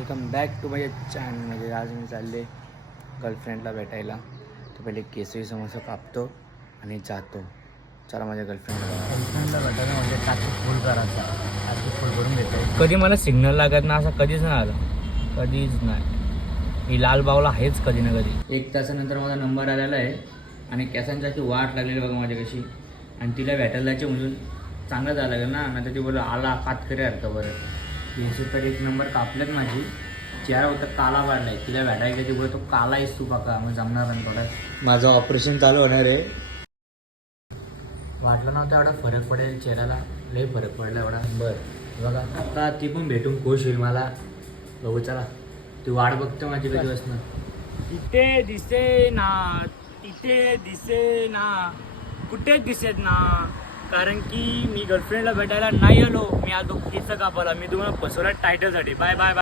Welcome back to my channel. म्हणजे आज मी चालले गर्लफ्रेंडला भेटायला. तर पहिले केसरी समोसा कापतो आणि जातो. चला माझ्या गर्लफ्रेंडला भेटायला म्हणजे टाकी फुल करायचा, टाकी फुल करून भेटायचं. कधी मला सिग्नल लागत ना असं कधीच नाही आलं, कधीच नाही. मी लालबागला आहेच कधी ना कधी. 1 तासानंतर माझा नंबर आलेला आहे आणि केसांची वाट लागलेली बघा माझ्या कशी. आणि तिला भेटायला जायचे म्हणून चांगलं झालं लागेल ना. नंतर ती बोललं आला कातकरी हरकं बरं. 300 तर 1 नंबर कापलेत माझी. चेहरा होता काला पाडलाय. तिला भेटायला ती बोलतो काला आहेस तू काका, मग जमणार नाही थोडा. माझं ऑपरेशन चालू होणार आहे. वाटलं नव्हतं एवढा फरक पडेल चेहऱ्याला, लई फरक पडला एवढा. बरं बघा आता ती पण भेटून खुश होईल मला. बघू चला, ती वाट बघतो माझी कधी बसणं. इथे दिसे ना, इथे दिसे ना, कुठे दिसेत ना. कारण की मी गर्लफ्रेंडला भेटायला नाही आलो, मी आलो केस कापायला. मी तुम्हाला फसवला टायटलसाठी. Bye bye bye.